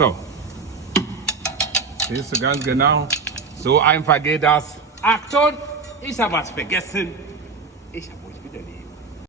So. Siehst du ganz genau. So einfach geht das. Achtung, ich habe was vergessen.